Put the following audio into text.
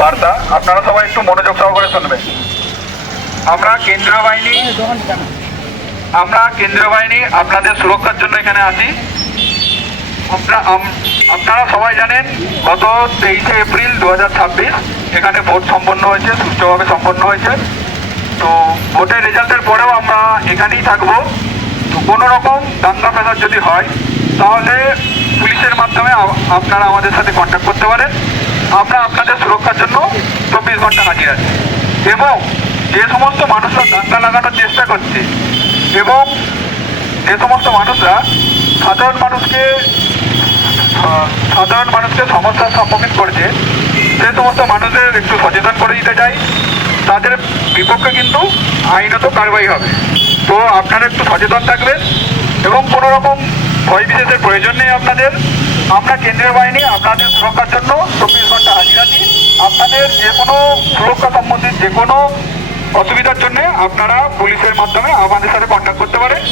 বার্তা, আপনারা সবাই একটু মনোযোগ সহকারে শুনবেন। আমরা কেন্দ্রীয় বাহিনী আপনাদের সুরক্ষার জন্য এখানে আছি। আপনারা সবাই জানেন গত 23শে এপ্রিল 2026 এখানে ভোট সম্পন্ন হয়েছে, সুষ্ঠুভাবে সম্পন্ন হয়েছে। তো ভোটের রেজাল্টের পরেও আমরা এখানেই থাকবো। তো কোনো রকম দাঙ্গা ফেসাদ যদি হয় তাহলে পুলিশের মাধ্যমে আপনারা আমাদের সাথে কন্ট্যাক্ট করতে পারেন। আমরা আপনাদের সুরক্ষার জন্য 24 ঘন্টা হাজির আছি। এবং যে সমস্ত মানুষরা দাঙ্গা লাগানোর চেষ্টা করছে এবং যে সমস্ত মানুষরা সাধারণ মানুষকে সমস্যার সম্মুখীন করছে, সে সমস্ত মানুষদের একটু সচেতন করে দিতে চাই। তাদের বিপক্ষে কিন্তু আইনত কারবাই হবে। তো আপনারা একটু সচেতন থাকবেন এবং কোনো রকম ভয় বিশেষের প্রয়োজন নেই আপনাদের। আমরা কেন্দ্রীয় বাহিনী আপনাদের সুরক্ষার জন্য 24 ঘন্টা হাজির আছি। আপনাদের যে কোনো সুরক্ষা সম্বন্ধিত যে কোনো অসুবিধার জন্য আপনারা পুলিশের মাধ্যমে আমাদের সাথে কন্ট্যাক্ট করতে পারেন।